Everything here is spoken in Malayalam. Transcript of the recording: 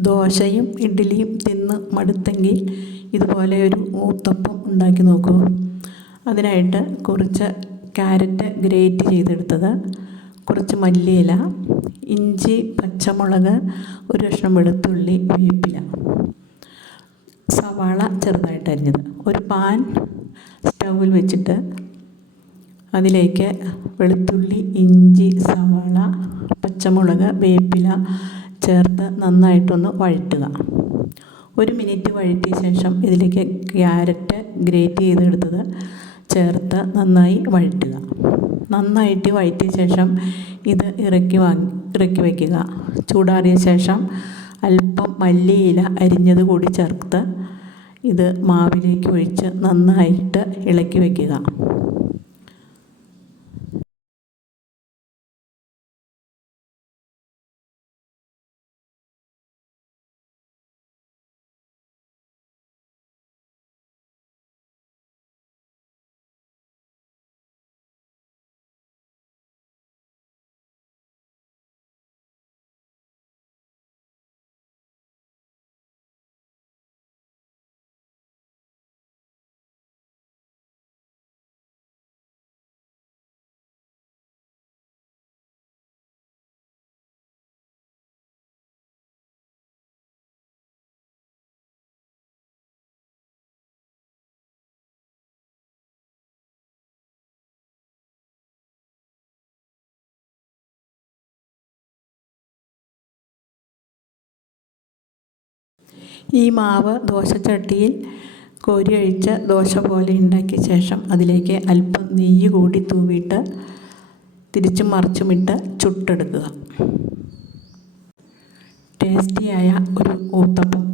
ദോശയും ഇഡ്ഡലിയും തിന്ന് മടുത്തെങ്കിൽ ഇതുപോലെ ഒരു ഊത്തപ്പം ഉണ്ടാക്കി നോക്കൂ. അതിനായിട്ട് കുറച്ച് ക്യാരറ്റ് ഗ്രേറ്റ് ചെയ്തെടുത്തത്. കുറച്ച് മല്ലിയില ഇഞ്ചി പച്ചമുളക് ഒരു കഷ്ണം വെളുത്തുള്ളി വേപ്പില. സവാള ചെറുതായിട്ട് അരിഞ്ഞത്. ഒരു പാൻ സ്റ്റൗവിൽ വെച്ചിട്ട് അതിലേക്ക് വെളുത്തുള്ളി ഇഞ്ചി സവാള പച്ചമുളക് വേപ്പില ചേർത്ത് നന്നായിട്ടൊന്ന് വഴറ്റുക. ഒരു മിനിറ്റ് വഴറ്റിയ ശേഷം ഇതിലേക്ക് ക്യാരറ്റ് ഗ്രേറ്റ് ചെയ്തെടുത്തത് ചേർത്ത് നന്നായി വഴറ്റുക. നന്നായിട്ട് വഴറ്റിയ ശേഷം ഇത് ഇറക്കി വാങ്ങി ഇറക്കി വയ്ക്കുക ചൂടാറിയ ശേഷം അല്പം മല്ലിയില അരിഞ്ഞത് കൂടി ചേർത്ത് ഇത് മാവിലേക്ക് ഒഴിച്ച് നന്നായിട്ട് ഇളക്കി വയ്ക്കുക ഈ മാവ് ദോശച്ചട്ടിയിൽ കോരി ഒഴിച്ച് ദോശ പോലെ ഉണ്ടാക്കിയ ശേഷം അതിലേക്ക് അല്പം നെയ്യ് കൂടി തൂവിയിട്ട് തിരിച്ചും മറിച്ചുമിട്ട് ചുട്ടെടുക്കുക. ടേസ്റ്റിയായ ഒരു ഊത്തപ്പം.